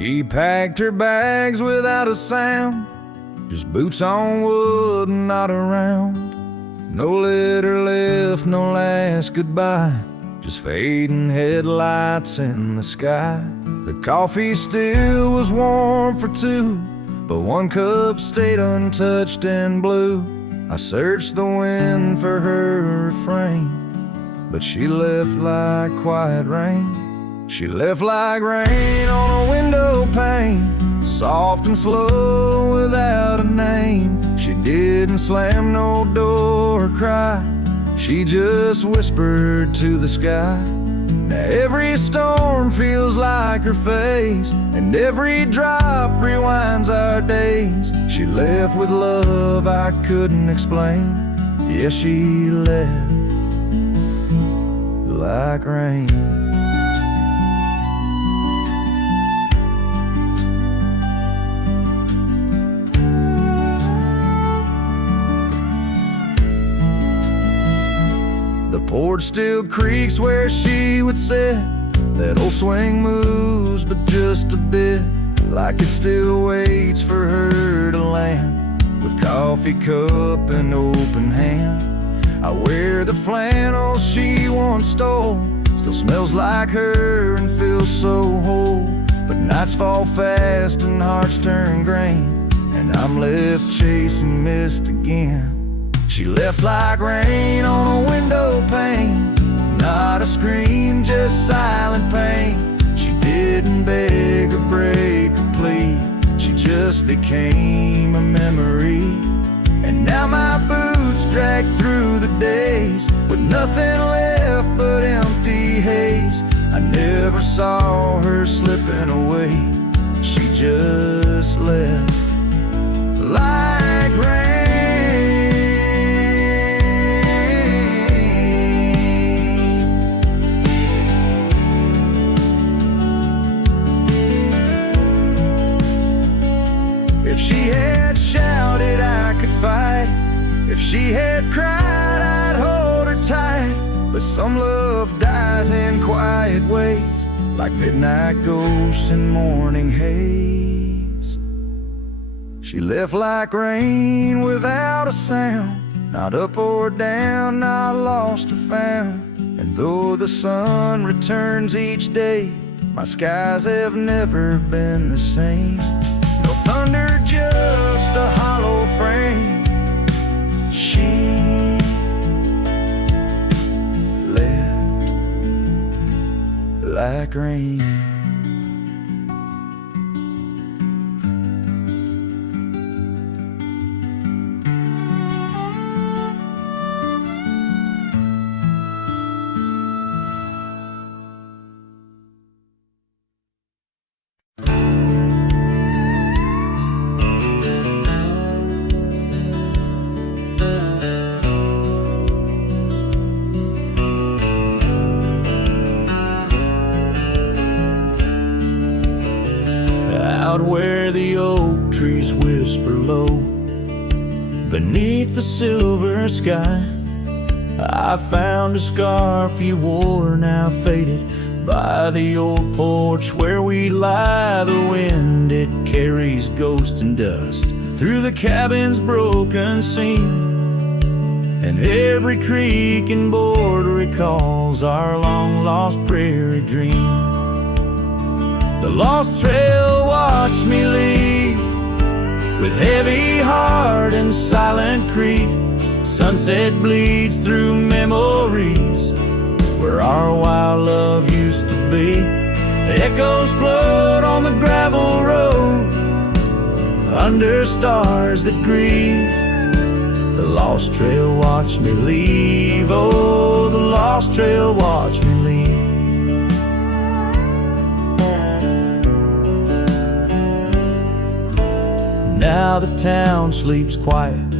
She packed her bags without a sound, just boots on wood and not around. No letter left, no last goodbye, just fading headlights in the sky. The coffee still was warm for two, but one cup stayed untouched and blue. I searched the wind for her refrain, but she left like quiet rain. She left like rain on a window pane, soft and slow without a name. She didn't slam no door or cry, she just whispered to the sky. Now every storm feels like her face, and every drop rewinds our days. She left with love I couldn't explain. Yeah, she left like rain. The porch still creaks where she would sit. That old swing moves, but just a bit, like it still waits for her to land, with coffee cup and open hand. I wear the flannel she once stole, still smells like her and feels so whole. But nights fall fast and hearts turn grain, and I'm left chasing mist again. She left like rain on a window pane, not a scream, just silent pain. She didn't beg or break or plead, she just became a memory. And now my boots drag through the days, with nothing left but empty haze. I never saw her slipping away, she just left like rain. If she had shouted, I could fight. If she had cried, I'd hold her tight. But some love dies in quiet ways, like midnight ghosts in morning haze. She left like rain without a sound, not up or down, not lost or found. And though the sun returns each day, my skies have never been the same. No thunder, just a hollow frame. She left like rain. Out where the oak trees whisper low, beneath the silver sky, I found a scarf you wore, now faded, by the old porch where we lie. The wind, it carries ghost and dust through the cabin's broken seam, and every creak and board recalls our long-lost prairie dream. The lost trail watched me leave, with heavy heart and silent creep. Sunset bleeds through memories where our wild love used to be. Echoes float on the gravel road under stars that grieve. The lost trail watched me leave. Oh, the lost trail watched me leave. Now the town sleeps quiet,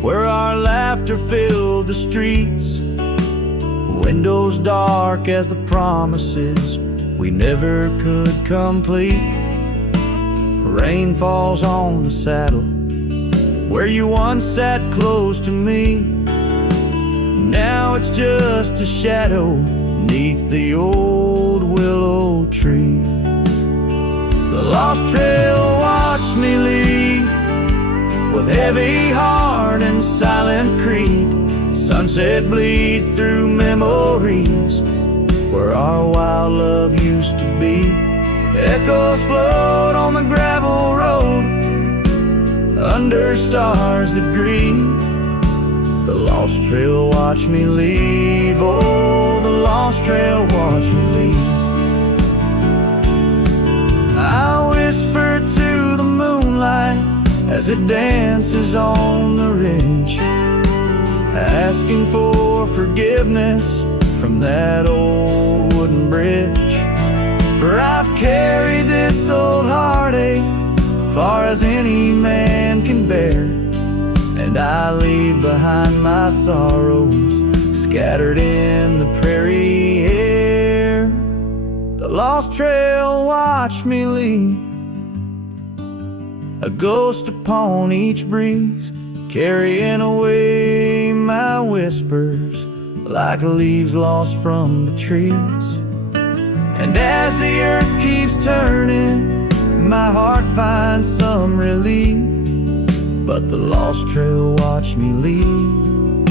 where our laughter filled the streets. Windows dark as the promises we never could complete. Rain falls on the saddle where you once sat close to me. Now it's just a shadow 'neath the old willow tree. The lost trail watched me leave with heavy heart and silent creed. Sunset bleeds through memories where our wild love used to be. Echoes float on the gravel road under stars that grieve. The lost trail watched me leave. Oh, the lost trail watched me leave. I whisper to the moonlight as it dances on the ridge, asking for forgiveness from that old wooden bridge. For I've carried this old heartache far as any man can bear, and I leave behind my sorrows scattered in the prairie air. The lost trail watched me leave, a ghost upon each breeze, carrying away my whispers like leaves lost from the trees. And as the earth keeps turning, my heart finds some relief, but the lost trail watched me leave.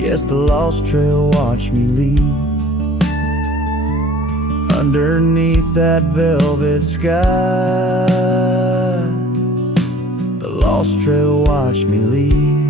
Yes, the lost trail watched me leave. Underneath that velvet sky, the lost trail watched me leave.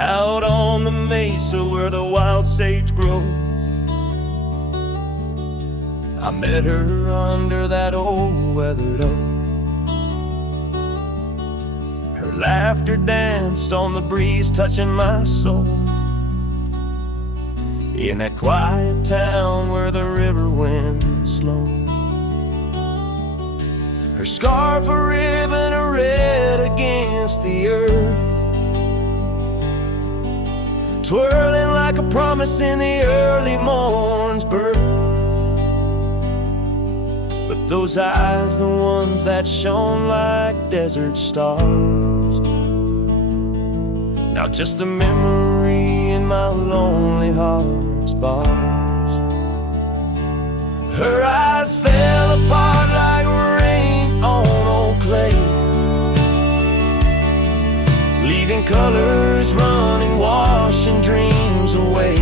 Out on the mesa where the wild sage grows, I met her under that old weathered oak. her laughter danced on the breeze, touching my soul. In that quiet town where the river winds slow, her scarf a ribbon of red against the earth, twirling like a promise in the early morn's birth. But those eyes, the ones that shone like desert stars, now just a memory in my lonely heart's bars. Her eyes fell apart like rain on old clay, leaving colors running, washing dreams away.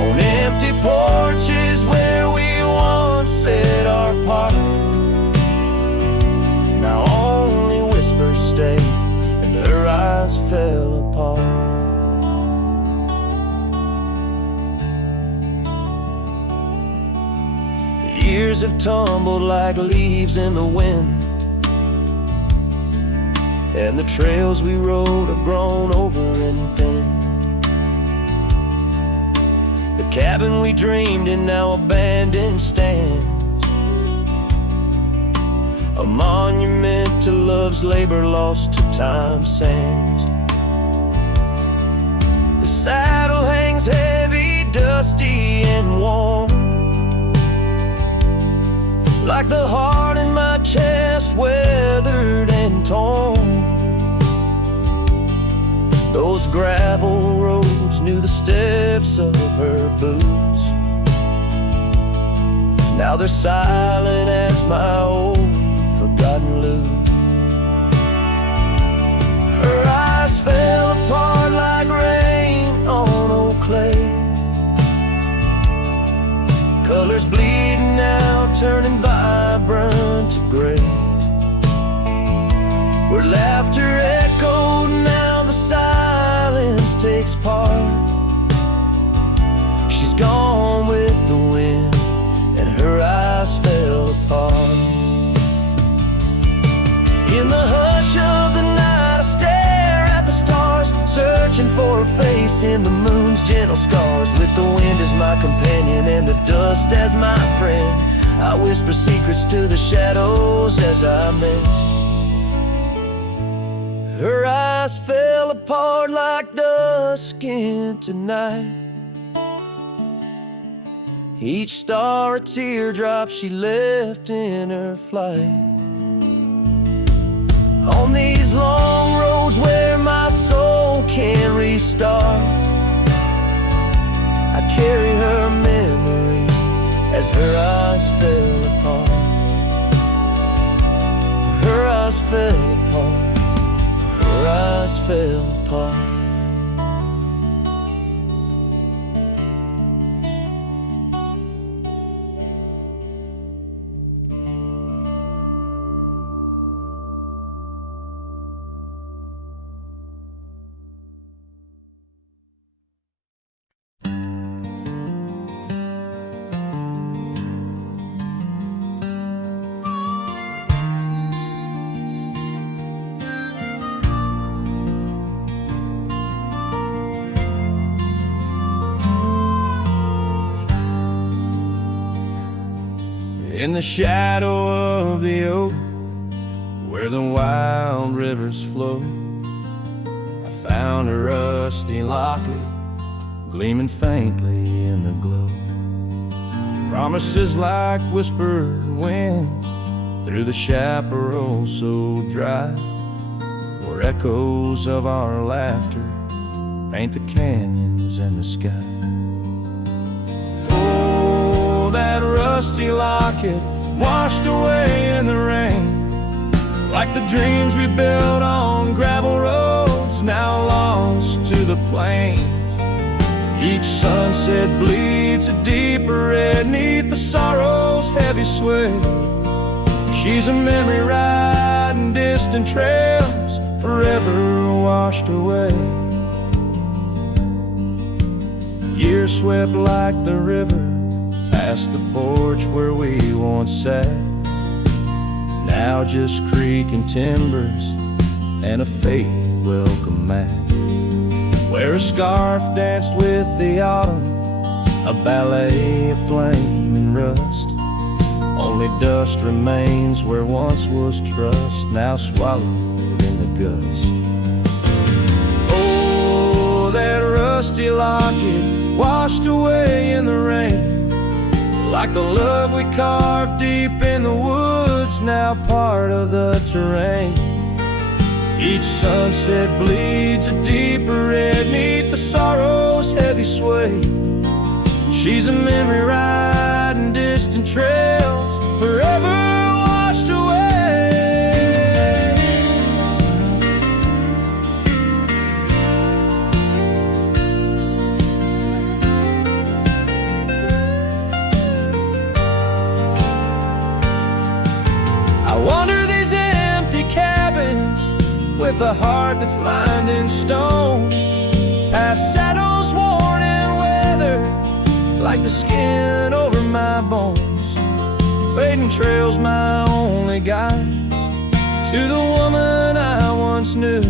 On empty porches where we once said our part, now only whispers stay, and her eyes fell apart. The years have tumbled like leaves in the wind, and the trails we rode have grown over and thin. The cabin we dreamed in now abandoned stands, a monument to love's labor lost to time's sands. The saddle hangs heavy, dusty and warm, like the heart in my chest, weathered and torn. Those gravel roads knew the steps of her boots, now they're silent as my old forgotten lute. Her eyes fell apart like rain on old clay, colors bleeding out, turning vibrant to gray. Where laughter echoed, now the silence takes part. She's gone with the wind, and her eyes fell apart. In the hush of the night I stare at the stars, searching for her face in the moon's gentle scars. With the wind as my companion and the dust as my friend, I whisper secrets to the shadows as I mend. eyes fell apart like dusk into night. Each star a teardrop she left in her flight. On these long roads where my soul can't restart, I carry her memory as her eyes fell apart. Her eyes fell apart. Her eyes fell apart. In the shadow of the oak, where the wild rivers flow, I found a rusty locket gleaming faintly in the glow. Promises like whispered winds through the chaparral so dry, where echoes of our laughter paint the canyons and the sky. That rusty locket washed away in the rain, like the dreams we built on gravel roads now lost to the plains. Each sunset bleeds a deeper red neath the sorrow's heavy sway. She's a memory riding distant trails, forever washed away. Years swept like the river past the porch where we once sat, now just creaking timbers and a faded welcome mat, where a scarf danced with the autumn, a ballet of flame and rust. Only dust remains where once was trust, now swallowed in the gust. Oh, that rusty locket washed away in the rain, like the love we carved deep in the woods, now part of the terrain. Each sunset bleeds a deeper red neath the sorrow's heavy sway. She's a memory riding distant trails, forever washed away. I wander these empty cabins with a heart that's lined in stone, past shadows worn and weathered like the skin over my bones. Fading trails my only guides to the woman I once knew.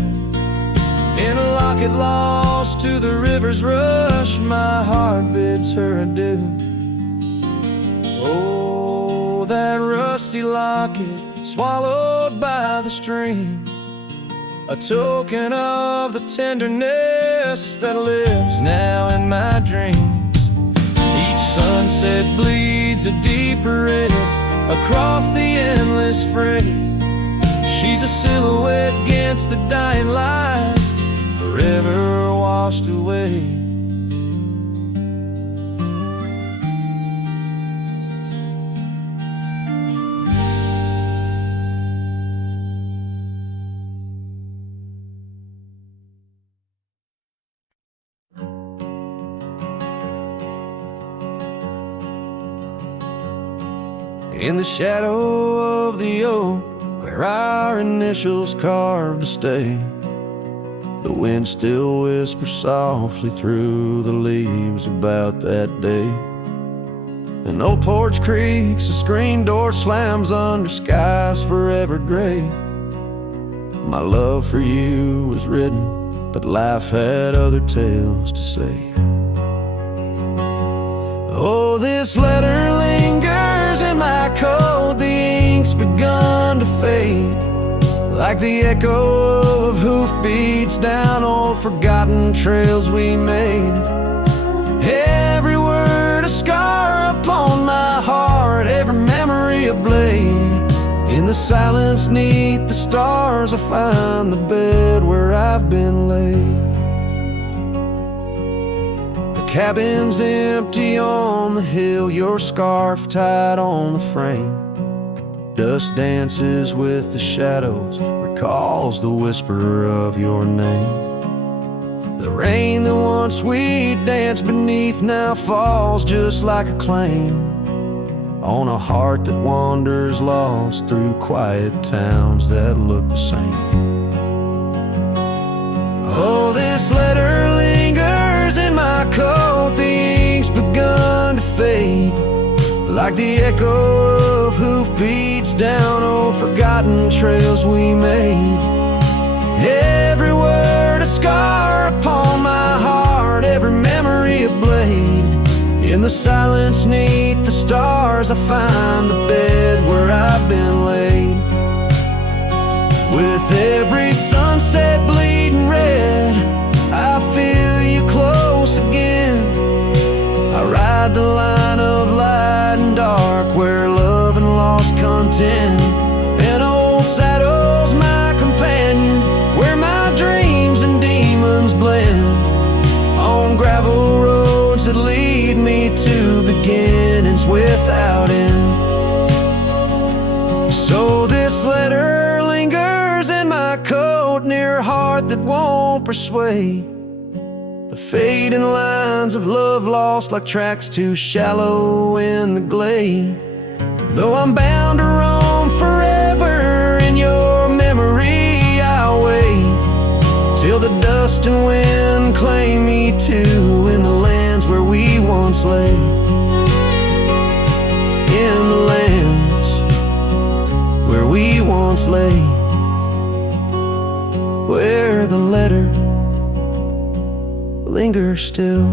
In a locket lost to the river's rush, my heart bids her adieu. Oh, that rusty locket swallowed by the stream, a token of the tenderness that lives now in my dreams. Each sunset bleeds a deeper red across the endless fray. She's a silhouette against the dying light, forever washed away. In the shadow of the oak, where our initials carved to stay, the wind still whispers softly through the leaves about that day. An old porch creaks, a screen door slams under skies forever gray. My love for you was written, but life had other tales to say. Oh, this letter lingers in my coat, the ink's begun to fade, like the echo of hoofbeats down old forgotten trails we made. Every word a scar upon my heart, every memory a blade. In the silence neath the stars I find the bed where I've been laid. The cabin's empty on the hill, your scarf tied on the frame. Dust dances with the shadows, recalls the whisper of your name. The rain that once we danced beneath now falls just like a claim on a heart that wanders lost through quiet towns that look the same. Oh, this letter lingers in my coat, the ink's begun to fade, like the echo of hoofbeats down old forgotten trails we made. Every word a scar upon my heart, every memory a blade. In the silence neath the stars I find the bed where I've been laid. With every sunset bleeding red, I feel you close again. I ride the line of light and dark where love and lost content. An old saddle's my companion, where my dreams and demons blend. On gravel roads that lead me to beginnings without end. So this letter lingers in my coat, near a heart that won't persuade. The fading lines of love lost like tracks too shallow in the glade. Though I'm bound to roam forever in your memory, I'll wait till the dust and wind claim me too in the lands where we once lay. In the lands where we once lay, where the letter lingers still.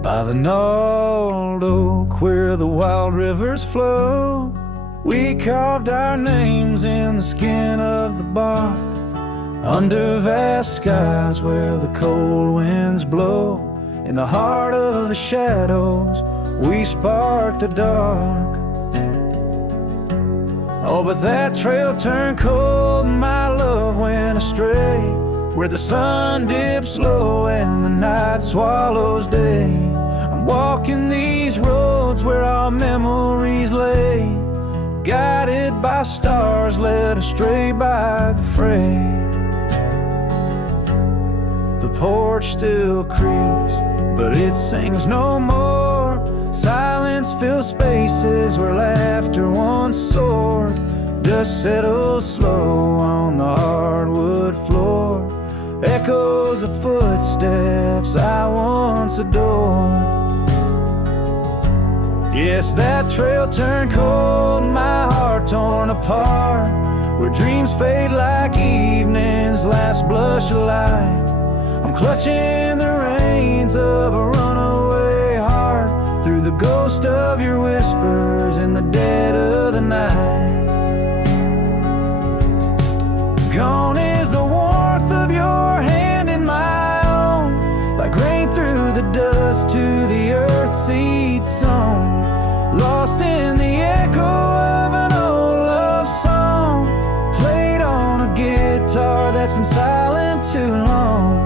By the gnarled oak where the wild rivers flow, we carved our names in the skin of the bark. Under vast skies where the cold winds blow, in the heart of the shadows we sparked the dark. Oh, but that trail turned cold and my love went astray, where the sun dips low and the night swallows day. I'm walking these roads where our memories lay, guided by stars led astray by the fray. The porch still creaks, but it sings no more. Silence fills spaces where laughter once soared. Dust settles slow on the hardwood floor, echoes of footsteps I once adored. Yes, that trail turned cold, my heart torn apart, where dreams fade like evening's last blush of light. I'm clutching the reins of a runaway heart, through the ghost of your whispers in the dead of the night. Gone is the warmth of your hand in my own, like rain through the dust to the earth seed sown. Lost in the echo of an old love song, played on a guitar that's been silent too long.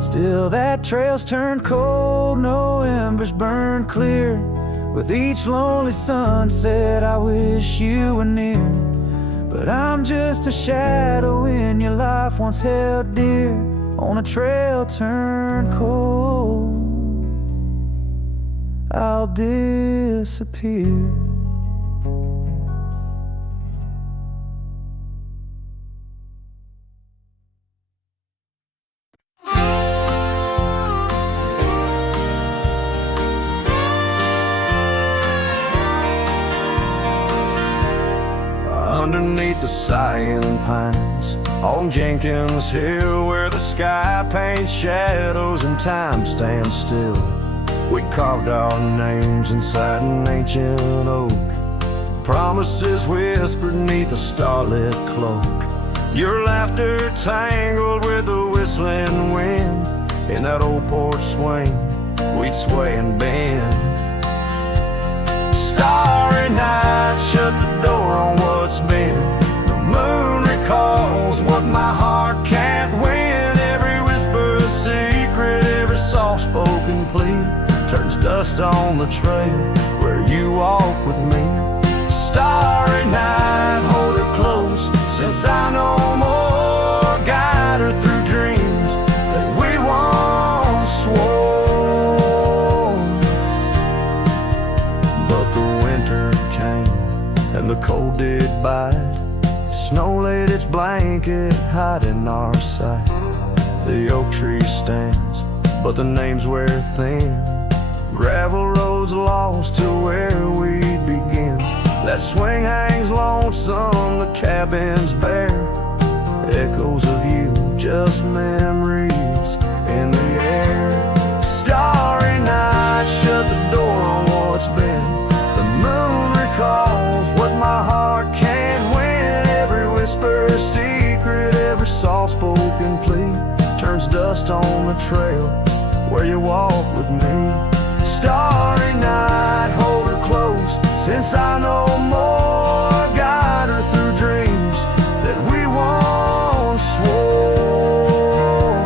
Still that trail's turned cold, no embers burn clear, With each lonely sunset I wish you were near, but I'm just a shadow in your life once held dear, on a trail turned cold. I'll disappear. Underneath the sighing pines on Jenkins Hill, where the sky paints shadows and time stands still, we carved our names inside an ancient oak, promises whispered neath a starlit cloak. Your laughter tangled with the whistling wind. In that old porch swing, we'd sway and bend. Starry night shut the door on what's been. The moon recalls what my heart can't win. Every whisper a secret, every soft-spoken plea turns dust on the trail where you walk with me. Starry night, hold her close, since I know more. Guide her through dreams that we once swore. But the winter came and the cold did bite. Snow laid its blanket, hiding our sight. The oak tree stands, but the names wear thin. Gravel roads lost to where we'd begin. That swing hangs lonesome, the cabin's bare. Echoes of you, just memories in the air. Starry night, shut the door on what's been. The moon recalls what my heart can't win. Every whisper a secret, every soft-spoken plea turns dust on the trail where you walk with me. Starry night, hold her close, since I know more. Guide her through dreams that we once swore.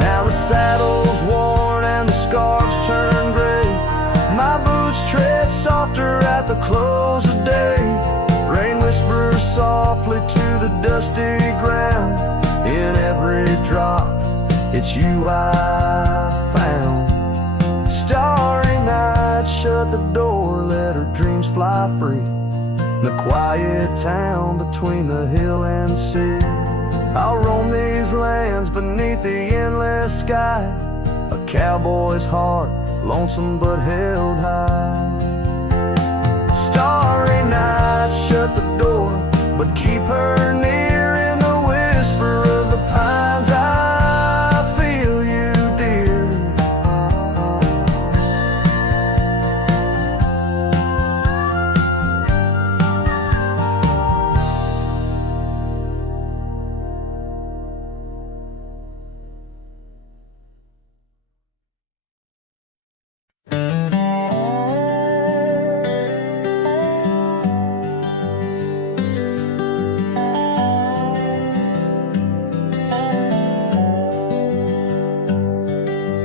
Now the saddle's worn and the scarves turn gray. My boots tread softer at the close of day. Rain whispers softly to the dusty ground. In every drop, it's you I found. Starry night, shut the door, let her dreams fly free. The quiet town between the hill and sea. I'll roam these lands beneath the endless sky. A cowboy's heart, lonesome but held high. Starry night, shut the door, but keep her near. In the whisper of the pines, I feel you, dear.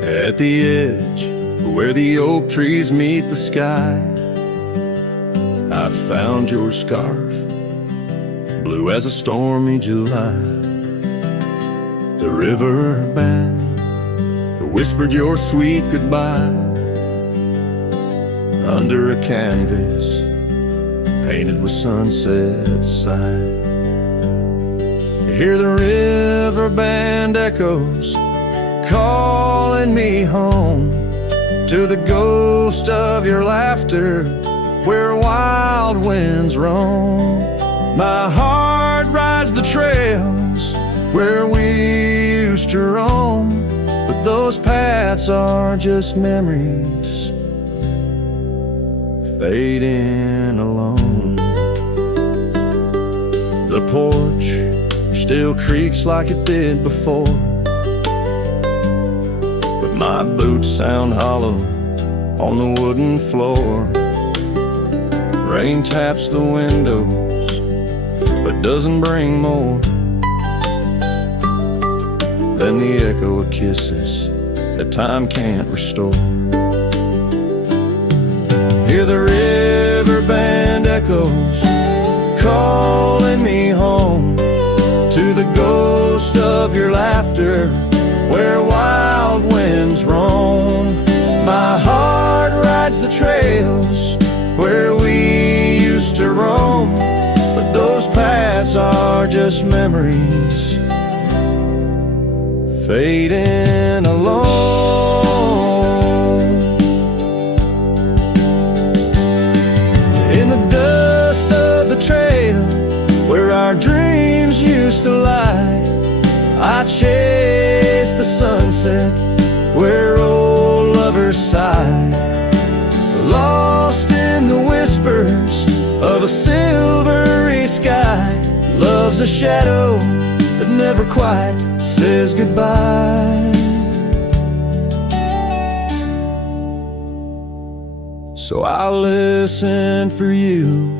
At the edge where the oak trees meet the sky, I found your scarf, blue as a stormy July. The river band whispered your sweet goodbye under a canvas painted with sunset sight. You hear the river band echoes calling me home to the ghost of your laughter where wild winds roam. My heart rides the trails where we used to roam, but those paths are just memories fading alone. The porch still creaks like it did before, my boots sound hollow on the wooden floor. Rain taps the windows, but doesn't bring more than the echo of kisses that time can't restore. Hear the river band echoes calling me home to the ghost of your laughter where wild winds roam. My heart rides the trails where we used to roam, but those paths are just memories fading alone. In the dust of the trail where our dreams used to lie, I chase the sunset where old lovers sigh, lost in the whispers of a silvery sky. Love's a shadow that never quite says goodbye. So I'll listen for you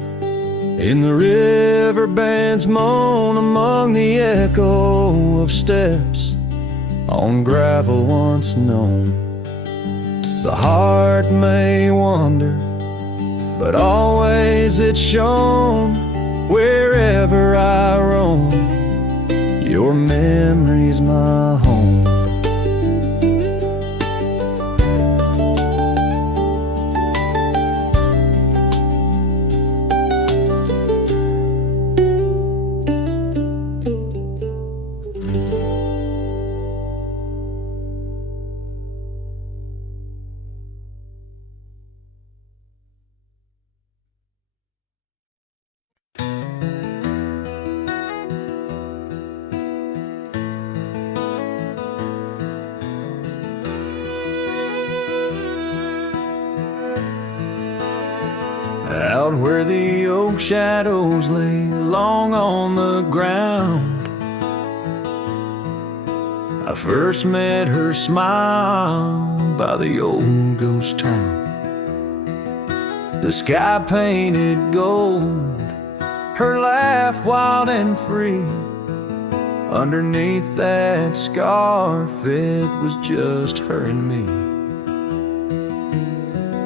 in the riverband's moan, among the echo of steps on gravel once known. The heart may wander, but always it's shown wherever I roam. Your memory's my home. Out where the oak shadows lay long on the ground, I first met her smile by the old ghost town. The sky painted gold, her laugh wild and free. Underneath that scarf it was just her and me.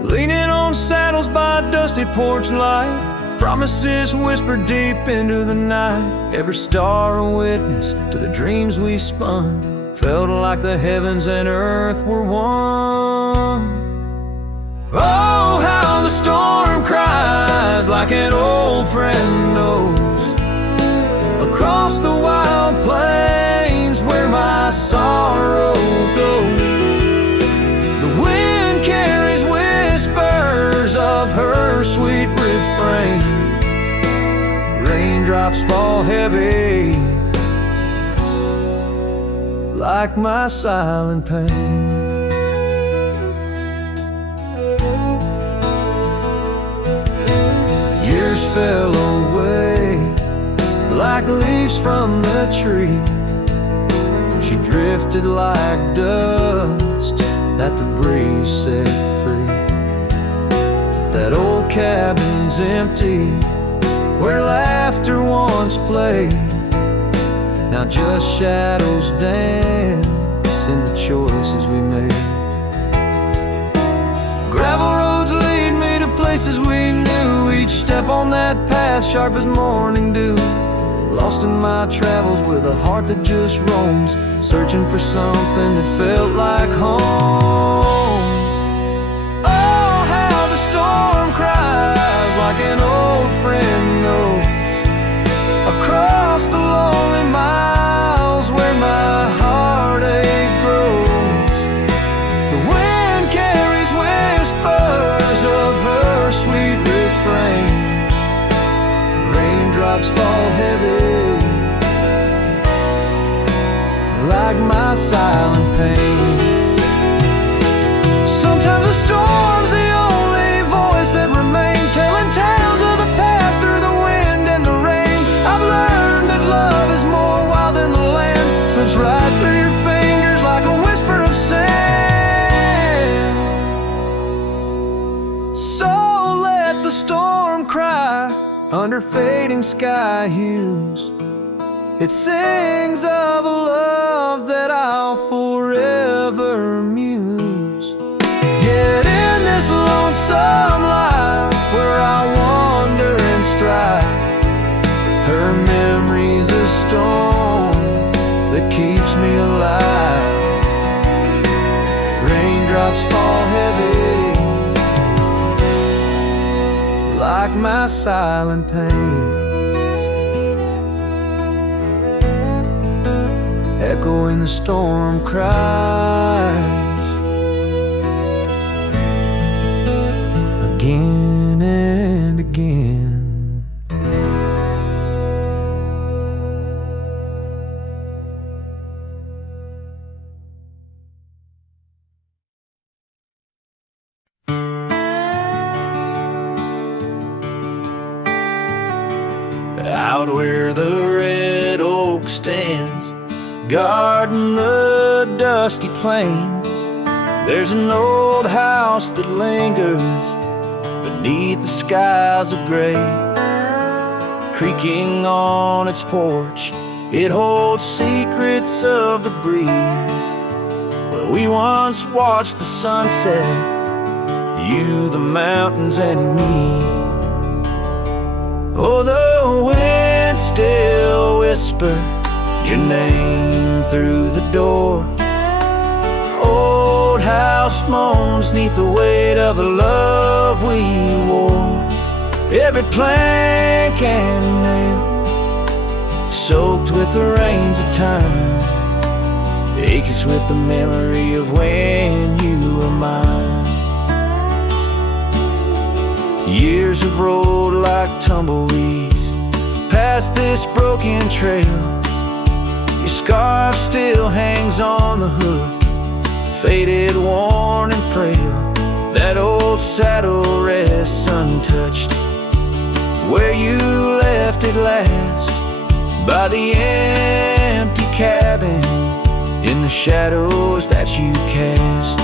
Leaning on saddles by a dusty porch light, promises whispered deep into the night. Every star a witness to the dreams we spun. Felt like the heavens and earth were one. Oh, how the storm cries like an old friend knows, across the wild plains where my sorrow goes. The wind carries whispers of her sweet refrain. Raindrops fall heavy like my silent pain. Years fell away like leaves from the tree. She drifted like dust that the breeze set free. That old cabin's empty where laughter once played. Now just shadows dance in the choices we made. Gravel roads lead me to places we knew. Each step on that path sharp as morning dew. Lost in my travels with a heart that just roams, searching for something that felt like home. Oh, how the storm cries like an old friend knows, across the lonely miles where my heartache grows. The wind carries whispers of her sweet refrain. Raindrops fall heavy like my silent pain. Sometimes a storm's the only voice that remains, telling tales of the past through the wind and the rains. I've learned that love is more wild than the land, slips right through your fingers like a whisper of sand. So let the storm cry under fading sky hues. It sings of a love that I'll forever muse. Yet in this lonesome life Her memory's the storm that keeps me alive. Raindrops fall heavy like my silent pain, echoing the storm cries again and again. Out where the red oak stands, guarding the dusty plains, there's an old house that lingers beneath the skies of gray. Creaking on its porch, it holds secrets of the breeze, where we once watched the sunset, you, the mountains, and me. Oh, the wind still whisper your name through the door. Old house moans neath the weight of the love we wore. Every plank and nail soaked with the rains of time, aches with the memory of when you were mine. Years have rolled like tumbleweeds past this broken trail. Your scarf still hangs on the hook, faded, worn, and frail. That old saddle rests untouched where you left it last, by the empty cabin in the shadows that you cast.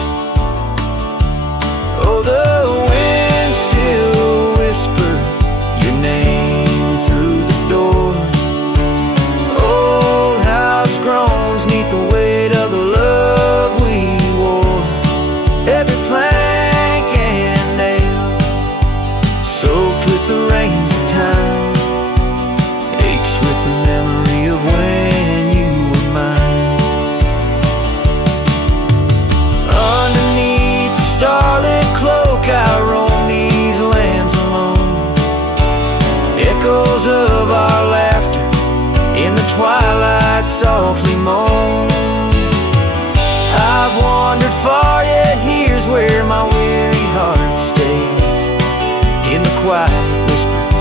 Oh, the wind still whisper your name through the door. Old house groans neath the weight of the love we wore. Every plank and nail soaked with the rains of time, aches with the memory of when you were mine. Underneath the starlit cloak I roam these lands alone. Echoes of our laughter in the twilight softly moan. I've wandered far, yet here's where my weary heart stays, in the quiet whispers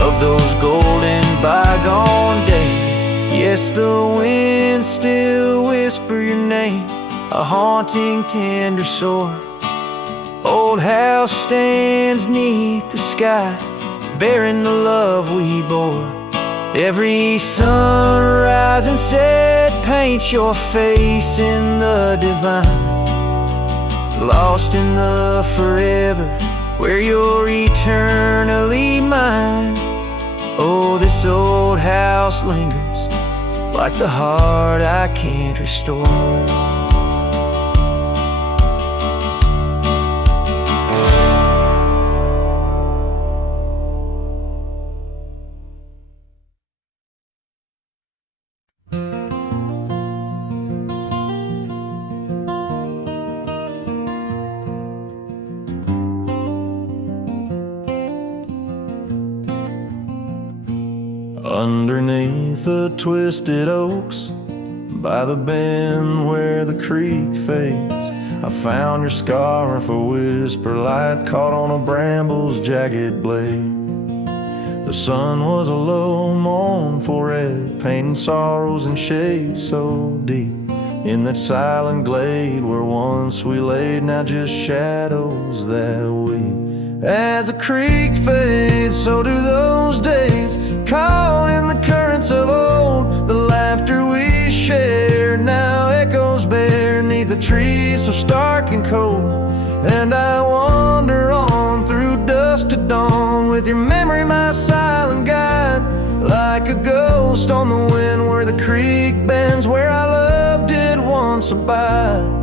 of those golden bygone days. Yes, the wind still whisper your name, a haunting tender sore. Old house stands neath the sky, bearing the love we bore. Every sunrise and set paints your face in the divine, lost in the forever where you're eternally mine. Oh, this old house lingers like the heart I can't restore. Underneath the twisted oaks, by the bend where the creek fades, I found your scarf, a whisper light caught on a bramble's jagged blade. The sun was a low, mournful red, painting sorrows and shades so deep. In that silent glade where once we laid, now just shadows that weep. As the creek fades, so do those days, caught in the currents of old. The laughter we shared now echoes bare neath the trees so stark and cold. And I wander on through dusk to dawn, with your memory my silent guide, like a ghost on the wind where the creek bends, where our love did once abide.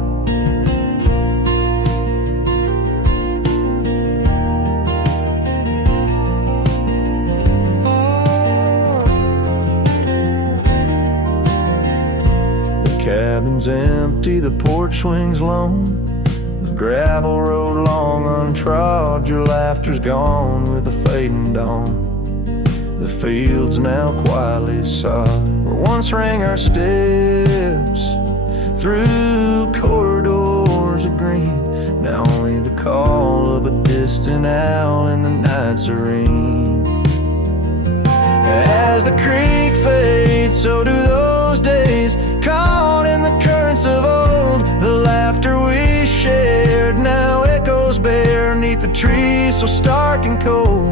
kitchen's empty, the porch swings lone, the gravel road long untrod, your laughter's gone with the fading dawn. The fields now quietly sod, where once rang our steps through corridors of green. Now only the call of a distant owl in the night serene. As the creek fades, so do those days, caught in the currents of old. The laughter we shared now echoes bare neath the trees so stark and cold.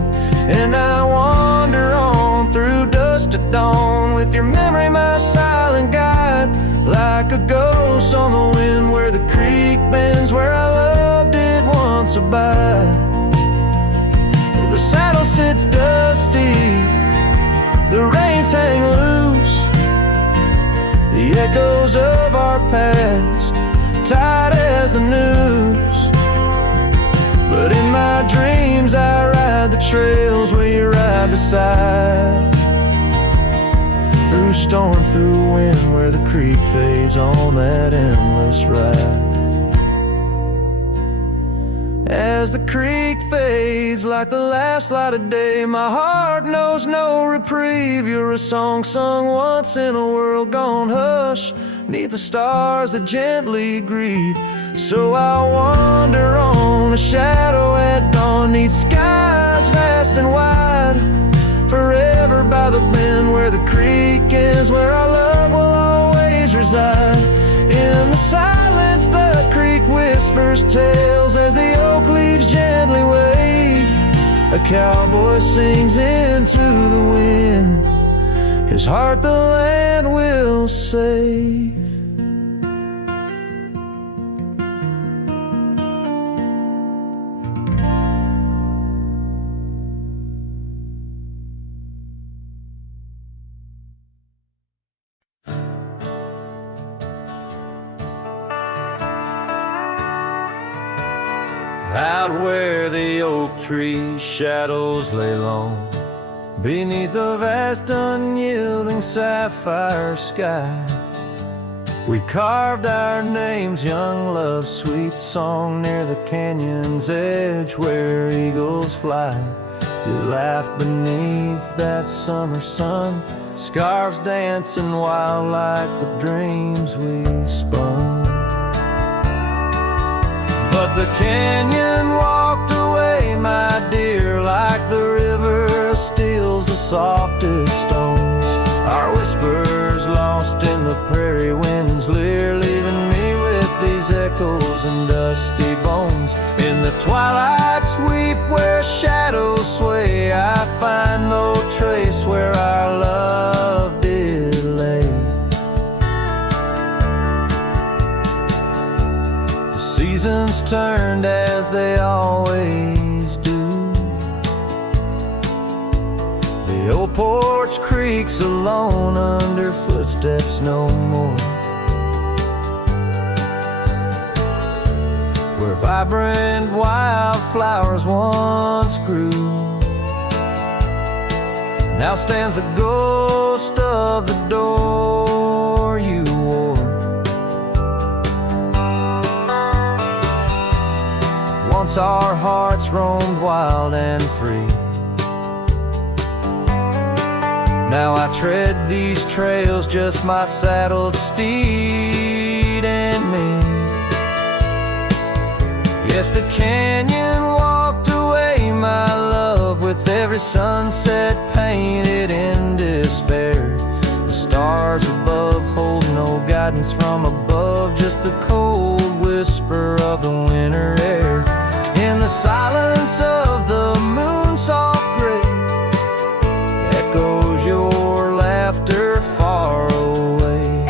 And I wander on through dusk to dawn, with your memory my silent guide, like a ghost on the wind where the creek bends, where I loved it once abide. The saddle sits dusty, the reins hang loose, the echoes of our past tied as the noose. But in my dreams I ride the trails where you ride beside, through storm, through wind, where the creek fades on that endless ride. As the creek fades like the last light of day, my heart knows no reprieve. You're a song sung once in a world gone hush, neath the stars that gently grieve. So I wander on, a shadow at dawn, neath skies vast and wide, forever by the bend where the creek ends, where our love will always reside. In the silence the creek whispers tales as the oak leaves gently wave. A cowboy sings into the wind, his heart the land will save. Out where the oak tree shadows lay long, beneath the vast unyielding sapphire sky, we carved our names, young love's sweet song, near the canyon's edge where eagles fly. You laughed beneath that summer sun, scarves dancing wild like the dreams we spun. But the canyon walked away, my dear, like the river steals the softest stones. Our whispers lost in the prairie wind's leer, leaving me with these echoes and dusty bones. In the twilight sweep where shadows sway, I find no trace where our love did lay. Seasons turned as they always do, the old porch creaks alone under footsteps no more, where vibrant wildflowers once grew. Now stands the ghost of the door you wore. Once our hearts roamed wild and free. Now I tread these trails, just my saddled steed and me. Yes, the canyon walked away, my love, with every sunset painted in despair. The stars above hold no guidance from above, just the cold whisper of the winter air. In the silence of the moon's soft gray, echoes your laughter far away.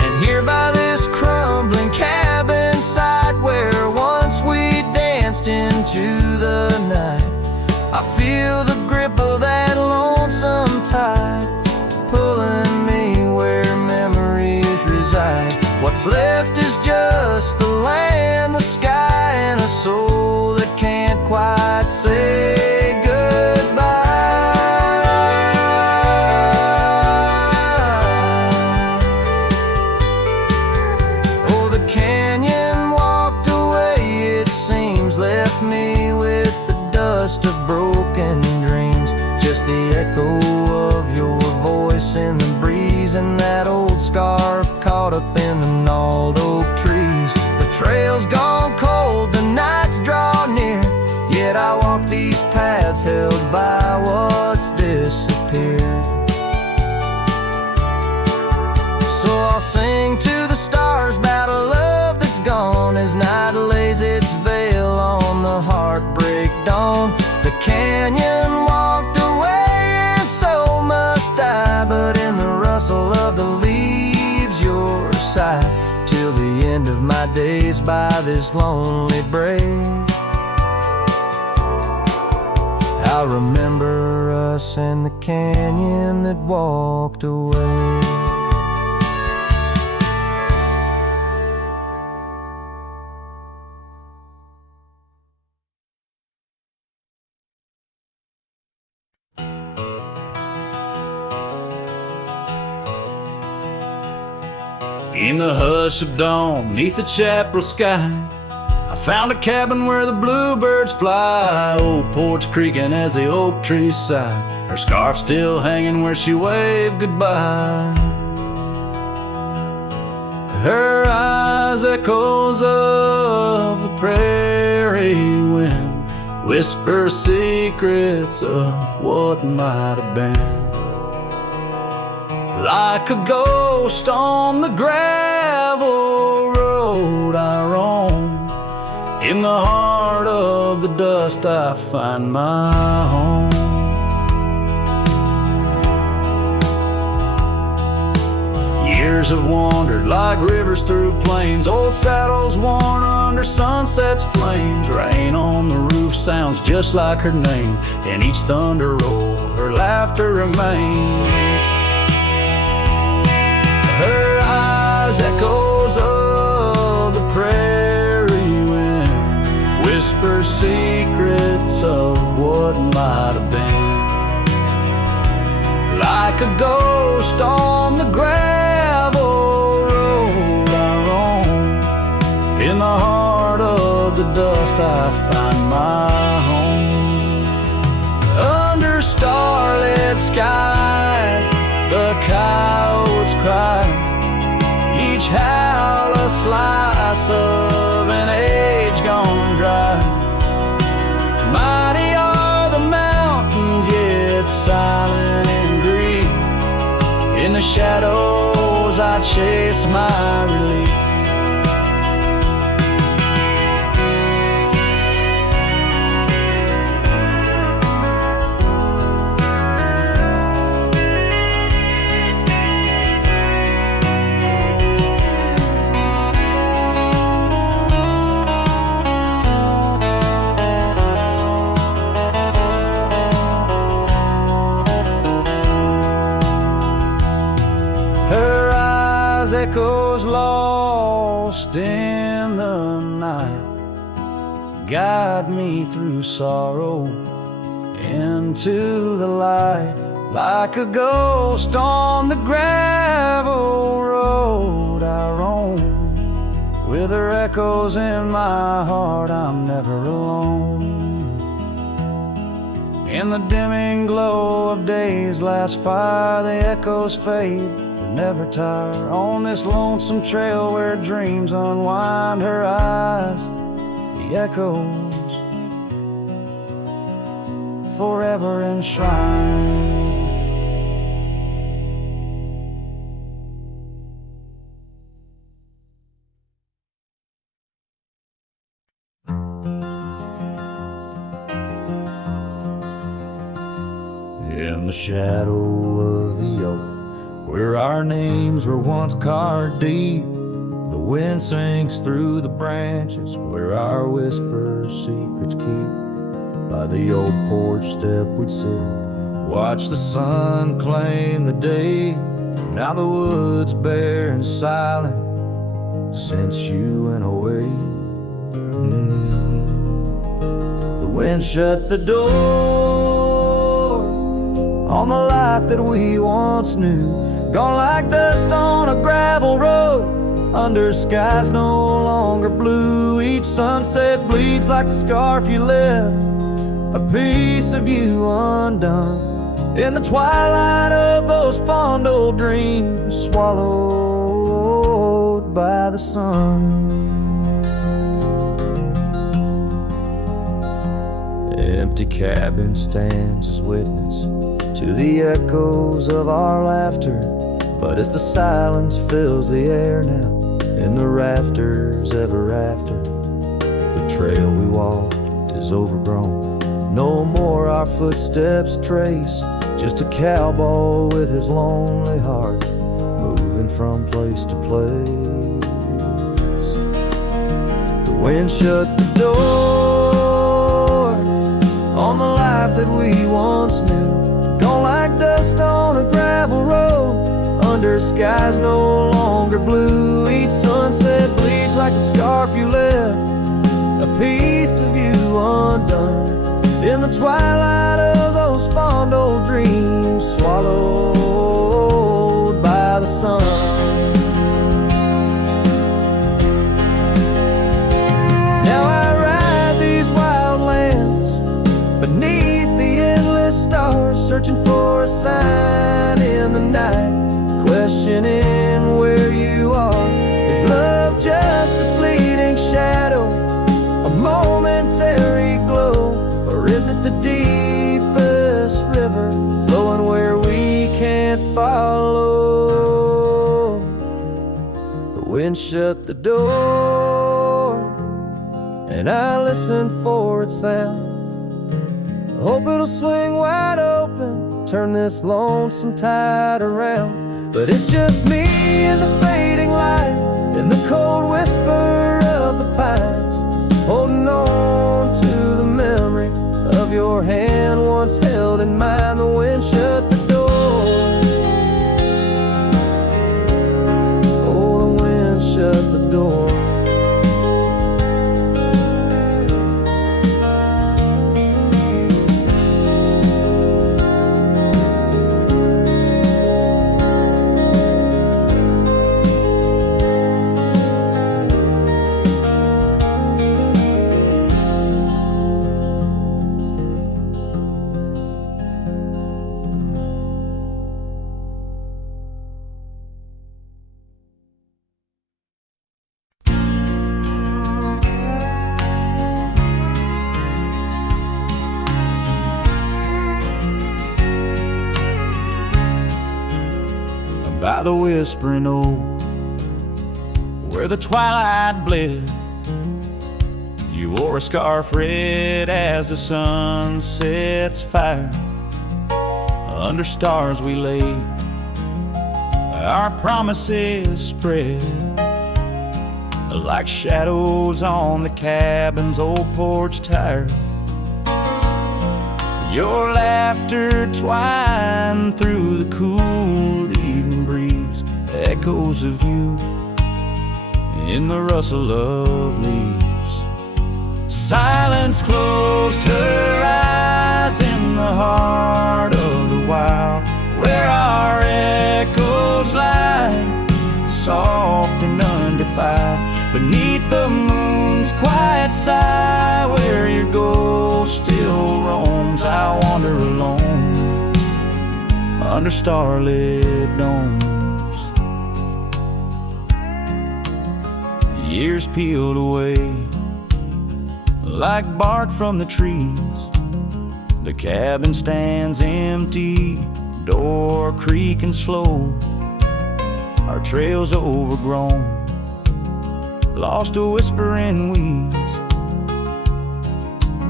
And here by this crumbling cabin site, where once we danced into the night, I feel the grip of that lonesome tide, pulling me where memories reside. What's left is just the land, the sky, and a soul that can't quite say goodbye. dust of broken dreams, just the echo of your voice in the breeze, and that old scarf caught up in the gnarled oak trees. The trail's gone cold, the nights draw near, yet I walk these paths held by what's disappeared. So I'll sing to the stars about a love that's gone, as night lays its veil on the heartbreak dawn. The canyon walked away and so must I, but in the rustle of the leaves your side, till the end of my days by this lonely break. I remember us and the canyon that walked away. In the hush of dawn, neath the chapel sky, I found a cabin where the bluebirds fly. Old porch creaking as the oak trees sigh, her scarf still hanging where she waved goodbye. Her eyes echoes of the prairie wind, whisper secrets of what might have been. Like a ghost on the gravel road I roam, in the heart of the dust I find my home. Years have wandered like rivers through plains, old saddles worn under sunset's flames. Rain on the roof sounds just like her name, in each thunder roll her laughter remains. Her eyes echoes of the prairie wind, whisper secrets of what might have been. Like a ghost on the gravel road I roam, in the heart of the dust I find my home. Under starlit skies the coyotes cry, each howl a slice of an age gone dry. Mighty are the mountains, yet silent in grief. In the shadows I chase my relief. Echoes lost in the night, guide me through sorrow into the light. Like a ghost on the gravel road I roam, with her echoes in my heart I'm never alone. In the dimming glow of day's last fire the echoes fade, never tire, on this lonesome trail where dreams unwind. Her eyes, the echoes, forever enshrined. In the shadow of the oak, where our names were once carved deep, the wind sinks through the branches, where our whispers secrets keep. By the old porch step we'd sit, watch the sun claim the day. Now the wood's bare and silent since you went away. The wind shut the door on the life that we once knew, gone like dust on a gravel road, under skies no longer blue. Each sunset bleeds like the scarf you left a piece of you undone. In the twilight of those fond old dreams, swallowed by the sun. Empty cabin stands as witness to the echoes of our laughter. But as the silence fills the air now, in the rafters ever after, the trail we walked is overgrown. No more our footsteps trace, just a cowboy with his lonely heart, moving from place to place. The wind shut the door on the life that we once knew, gone like dust on a gravel road, under skies no longer blue. Each sunset bleeds like a scarf you left, a piece of you undone. In the twilight of those fond old dreams, swallowed by the sun. Now I ride these wild lands beneath the endless stars, searching for a sign in the night, questioning where you are. Is love just a fleeting shadow, a momentary glow? Or is it the deepest river flowing where we can't follow? The wind shut the door and I listen for its sound. I hope it'll swing wide open, turn this lonesome tide around. But it's just me in the fading light, in the cold whisper of the pines, holding on to the memory of your hand once held in mine. The wind shut the door. Oh, the wind shut the door. By the whispering oak, where the twilight bled, you wore a scarf red as the sun sets fire. Under stars we laid, our promises spread like shadows on the cabin's old porch tire. Your laughter twined through the cool evening breeze, echoes of you in the rustle of leaves. Silence closed her eyes in the heart of the wild, where our echoes lie, soft and undefiled. Beneath the moon's quiet sigh, where your ghost still roams, I wander alone under starlit domes. Years peeled away like bark from the trees. The cabin stands empty, door creaking slow. Our trail's overgrown, lost to whispering weeds,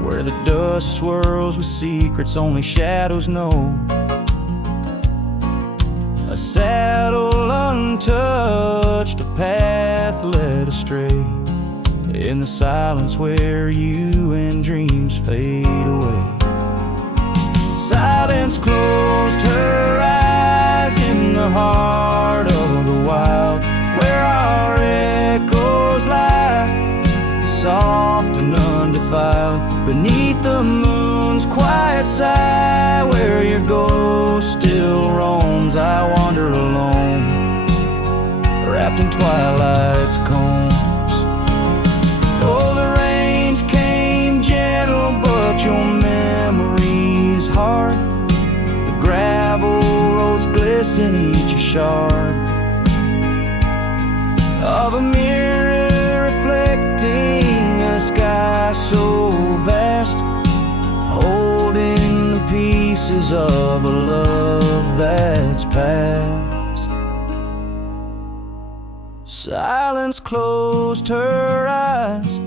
where the dust swirls with secrets only shadows know. A saddle untouched, a path led astray, in the silence where you and dreams fade away. Silence closed her eyes in the heart of the wild, where our echoes lie, soft and undefiled. Beneath the moon's quiet sigh, where your ghost still roams, I wander alone, wrapped in twilight's combs. Oh, the rains came gentle, but your memory piece in each shard of a mirror reflecting a sky so vast, holding the pieces of a love that's past. Silence closed her eyes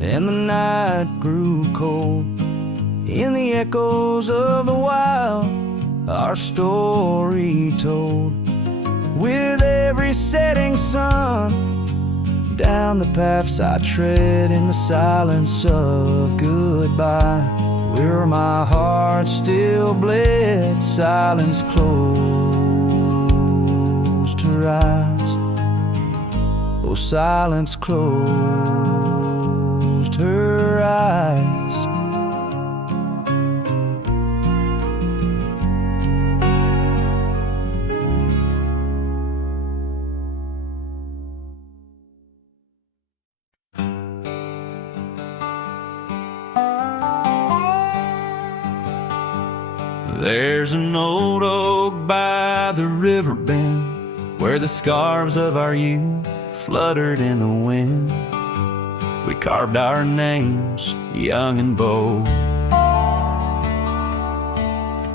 and the night grew cold. In the echoes of the wild, our story told. With every setting sun, down the paths I tread in the silence of goodbye, where my heart still bled, silence closed her eyes. Oh, silence closed her eyes. There's an old oak by the river bend where the scarves of our youth fluttered in the wind. We carved our names, young and bold,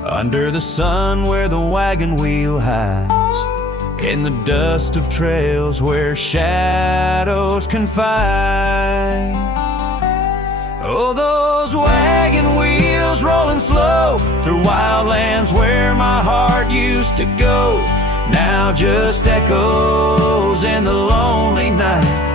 under the sun where the wagon wheel hides, in the dust of trails where shadows confide. Oh, those wagon wheels rolling slow through wildlands where my heart used to go, now just echoes in the lonely night.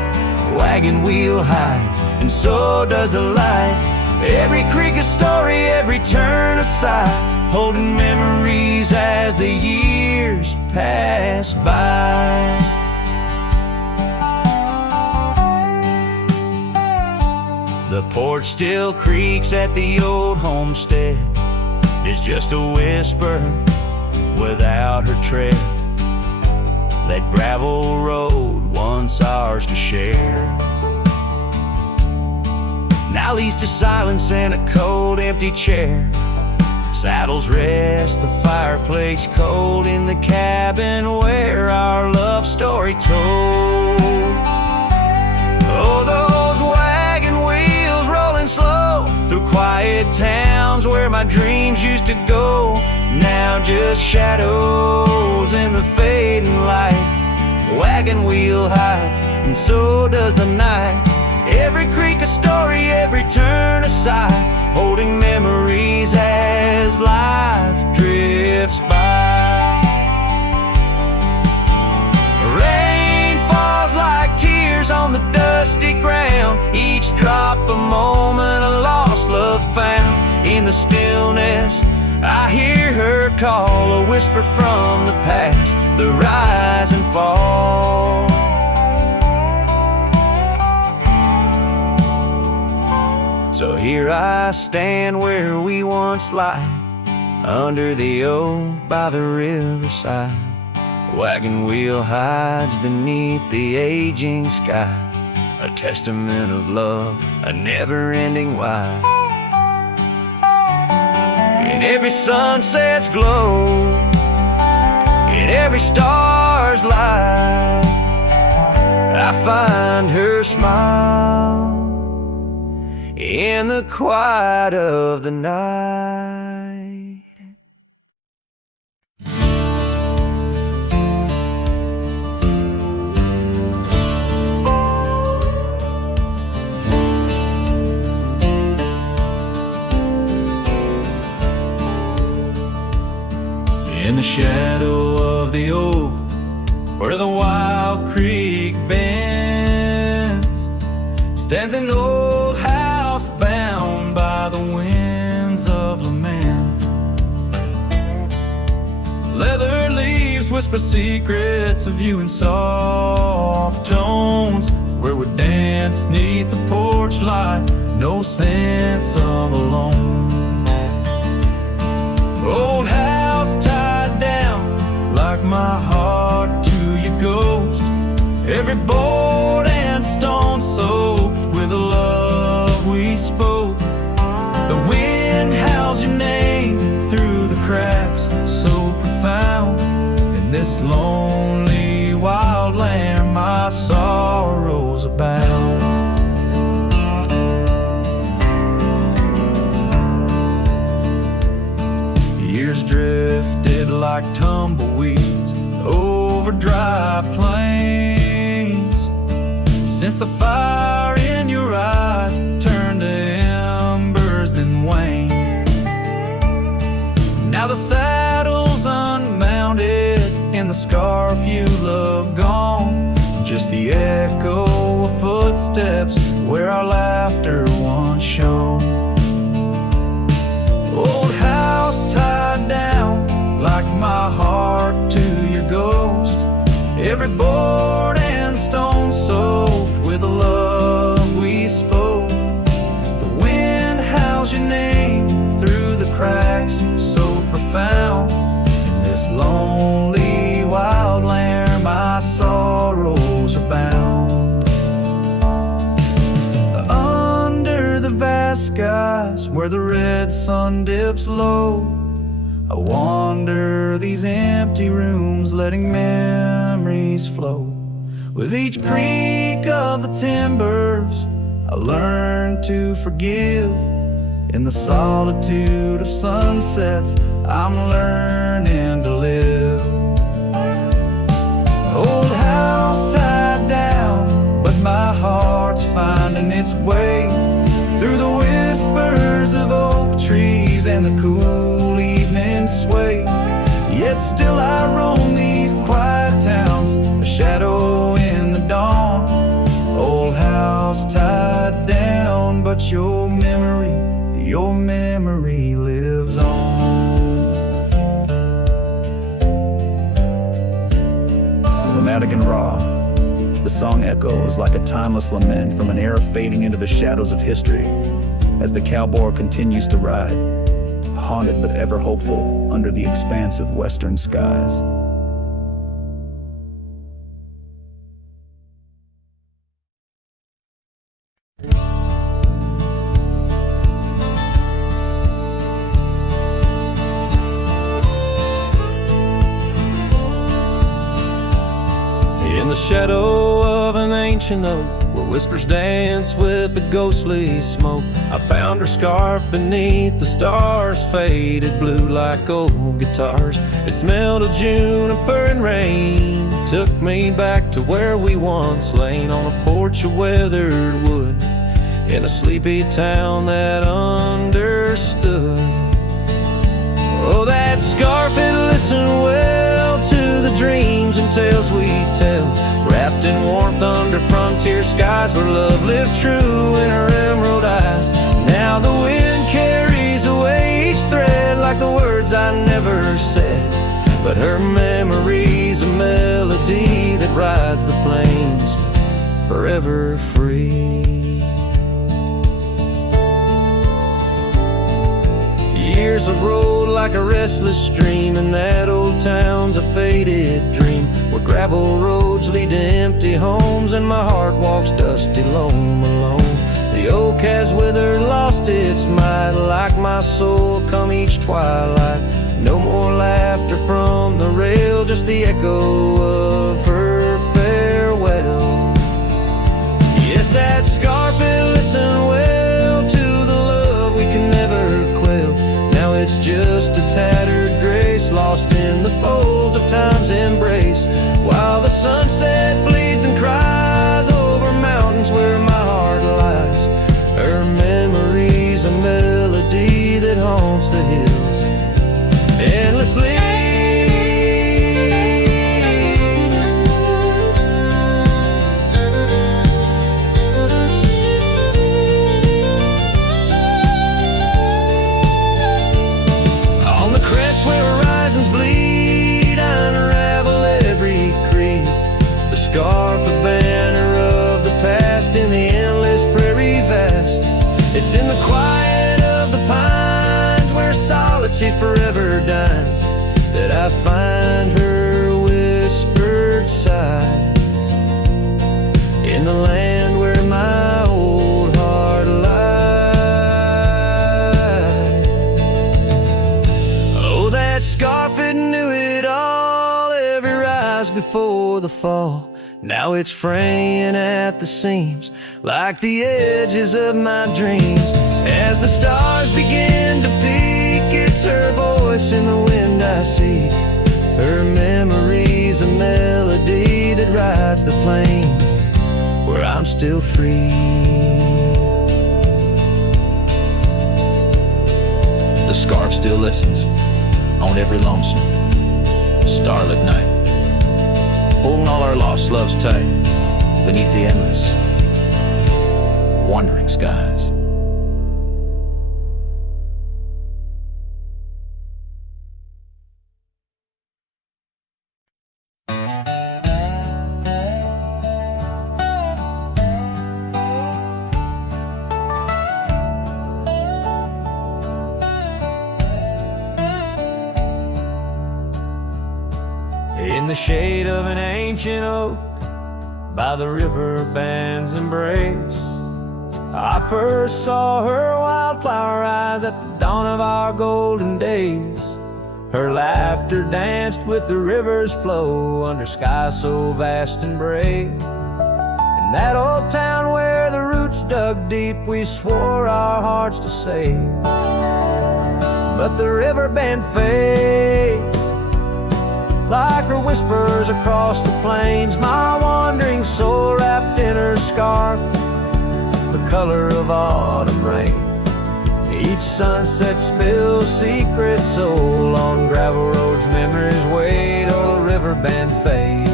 Wagon wheel hides, and so does the light. Every creek a story, every turn a sigh, holding memories as the years pass by. The porch still creaks at the old homestead. It's just a whisper without her tread. That gravel road once ours to share, now leads to silence and a cold empty chair. Saddles rest, the fireplace cold in the cabin where our love story told. Oh, those wagon wheels rolling slow through quiet towns where my dreams used to go, now just shadows in the fading light. Wagon wheel hides, and so does the night. Every creek a story, every turn a sigh, holding memories as life drifts by. Rain falls like tears on the dusty ground, each drop a moment, a lost love found. In the stillness I hear her call, a whisper from the past, the rise and fall. So here I stand where we once lie, under the oak by the riverside. Wagon wheel hides beneath the aging sky, a testament of love, a never-ending why. In every sunset's glow, in every star's light, I find her smile in the quiet of the night. In the shadow of the oak, where the wild creek bends, stands an old house bound by the winds of lament. Leather leaves whisper secrets of you in soft tones, where we dance neath the porch light, no sense of alone. Old house tied down like my heart to your ghost, every board and stone soaked with the love we spoke. The wind howls your name through the cracks, so profound, and this lonely wild land my sorrows abound. Years drifted like tumbleweeds over dry plains, since the fire in your eyes turned to embers then waned. Now the saddle's unmounted and the scarf you love gone, just the echo of footsteps where our laughter once shone. Old house tied down like my heart to your ghost, every board and stone soaked with the love we spoke. The wind howls your name through the cracks so profound. In this lonely wild land my sorrows are bound. Under the vast skies where the red sun dips low, I wander these empty rooms letting memories flow. With each creak of the timbers I learn to forgive. In the solitude of sunsets I'm learning to live. Old house tied down, but my heart's finding its way through the whispers of oak trees and the cool evening sway. Yet still I roam these quiet towns, a shadow in the dawn. Old house tied down, but your memory lives on. Cinematic and raw, the song echoes like a timeless lament from an era fading into the shadows of history as the cowboy continues to ride, haunted but ever hopeful under the expansive western skies. In the shadow of an ancient oak, where whispers dance with the ghostly smoke, I found her scarf beneath the stars, faded blue like old guitars. It smelled of juniper and rain, took me back to where we once lain on a porch of weathered wood, in a sleepy town that understood. Oh, that scarf, it listened well to the dreams and tales we tell, wrapped in warmth under frontier skies where love lived true in her emerald eyes. Now the wind carries away each thread like the words I never said, but her memory's a melody that rides the plains forever free. Years have rolled like a restless stream, and that old town's a faded dream, where gravel roads lead to empty homes and my heart walks dusty lone alone. The oak has withered, lost its might, like my soul come each twilight. No more laughter from the rail, just the echo of her farewell. Yes, that scarf, it listened well to the love we can never quell. Now it's just a tattered grace, lost in the folds of time's embrace, while the sunset bleeds and cries over mountains where my heart lies. Her memory's a melody that haunts the hills endlessly. On the crest where horizons bleed, I unravel every creed, the scarf, the banner of the past in the endless prairie vast. It's in the quiet of the pines where solitude forever dines, that I find her whispered sighs, in the land where my old heart lies. Oh, that scarf, it knew it all, every before the fall. Now it's fraying at the seams, like the edges of my dreams. As the stars begin to peak, it's her voice in the wind I see. Her memory's a melody that rides the plains where I'm still free. The scarf still listens on every lonesome starlit night, holding all our lost loves tight beneath the endless, wandering skies. In the shade of an ancient oak, by the river band's embrace, I first saw her wildflower eyes at the dawn of our golden days. Her laughter danced with the river's flow under skies so vast and brave. In that old town where the roots dug deep, we swore our hearts to save. But the river band fades like her whispers across the plains. My wandering soul wrapped in her scarf, the color of autumn rain. Each sunset spills secrets soul on gravel roads, memories wait. Oh, the river band fades.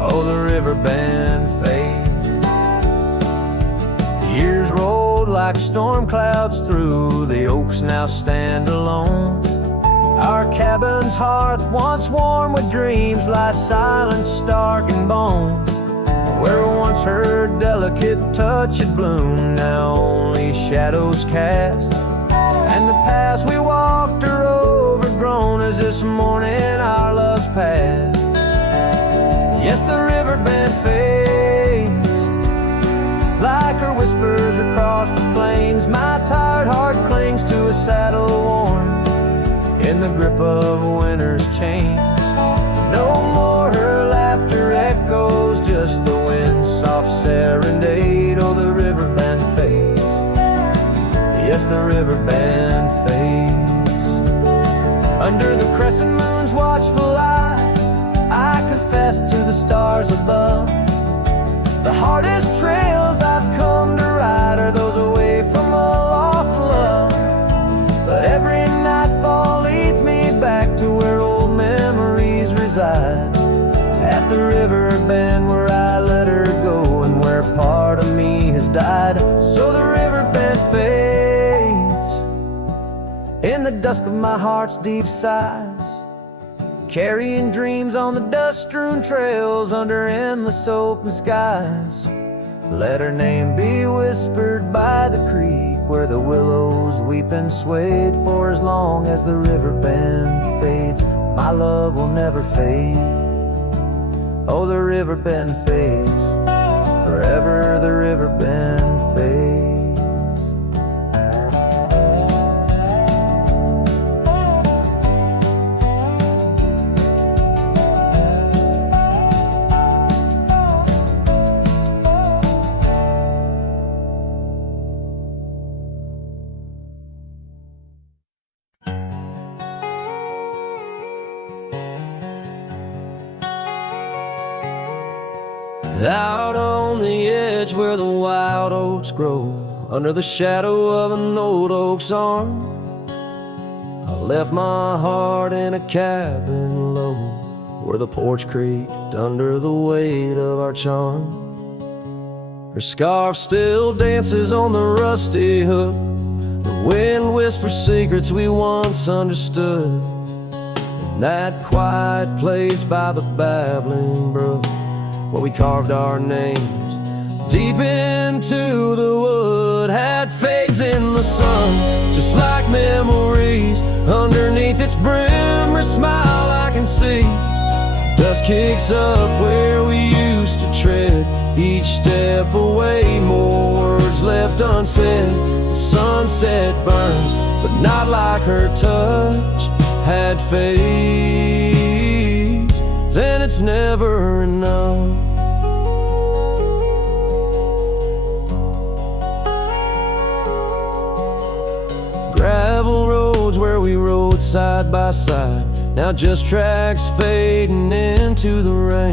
Oh, the river band fades. The years rolled like storm clouds through, the oaks now stand alone. Our cabin's hearth, once warm with dreams, lies silent, stark and bone. Where once her delicate touch had bloomed, now only shadows cast. And the paths we walked are overgrown as this morning our love's past. Yes, the river band fades like her whispers across the plains. My tired heart clings to a saddle worn in the grip of winter's chains. No more her laughter echoes, just the wind's soft serenade. Oh, the river band fades. Yes, the river band fades. Under the crescent moon's watchful eye, I confess to the stars above, the hardest trails I've come to ride are those away from a lost love. But every nightfall leads me back to where old memories reside, at the river bend where I let her go and where part of me has died. So the river bend fades in the dusk of my heart's deep sighs, carrying dreams on the dust-strewn trails under endless open skies. Let her name be whispered by the creek where the willows weep and swayed. For as long as the river bend fades, my love will never fade. Oh, the river bend fades, forever the river bend fades. Out on the edge where the wild oats grow, under the shadow of an old oak's arm, I left my heart in a cabin low, where the porch creaked under the weight of our charm. Her scarf still dances on the rusty hook, the wind whispers secrets we once understood. In that quiet place by the babbling brook, where we carved our names deep into the wood, had fades in the sun, just like memories. Underneath its brim, her smile I can see. Dust kicks up where we used to tread, each step away, more words left unsaid. The sunset burns, but not like her touch had fades. and it's never enough. Gravel roads where we rode side by side, now just tracks fading into the rain.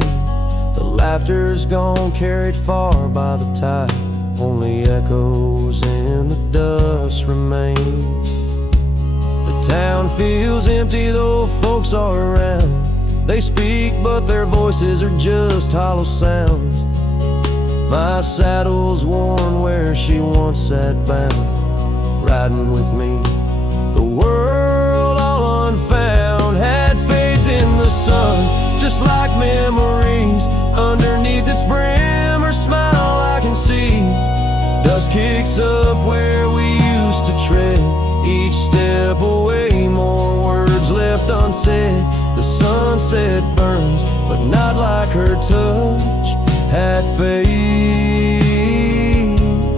The laughter's gone, carried far by the tide, only echoes in the dust remain. The town feels empty though folks are around. They speak but their voices are just hollow sounds. My saddle's worn where she once sat bound, riding with me, the world all unfound. Hat fades in the sun, just like memories. Underneath its brim, her smile I can see. Dust kicks up where we used to tread, each step away, more words left unsaid. The sunset burns, but not like her touch. Hat fades,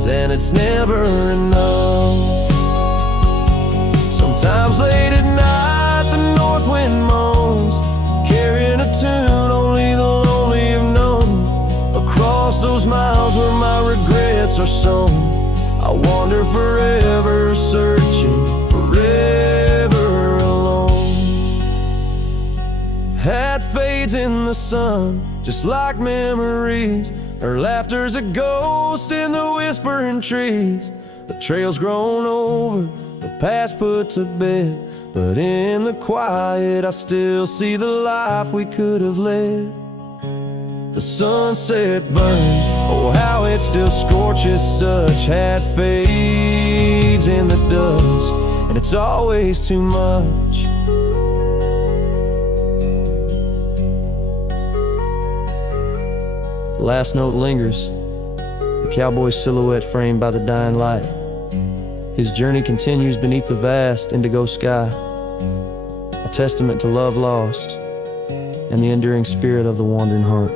and it's never enough. Sometimes late at night the north wind moans, carrying a tune only the lonely have known. Across those miles where my regrets are sown, I wander forever, searching, forever alone. Hat fades in the sun, just like memories. Her laughter's a ghost in the whispering trees. The trail's grown over, the past put to bed, but in the quiet I still see the life we could have led. The sunset burns, oh how it still scorches such. Hat fades in the dusk, and it's always too much. The last note lingers, the cowboy's silhouette framed by the dying light. His journey continues beneath the vast indigo sky, a testament to love lost and the enduring spirit of the wandering heart.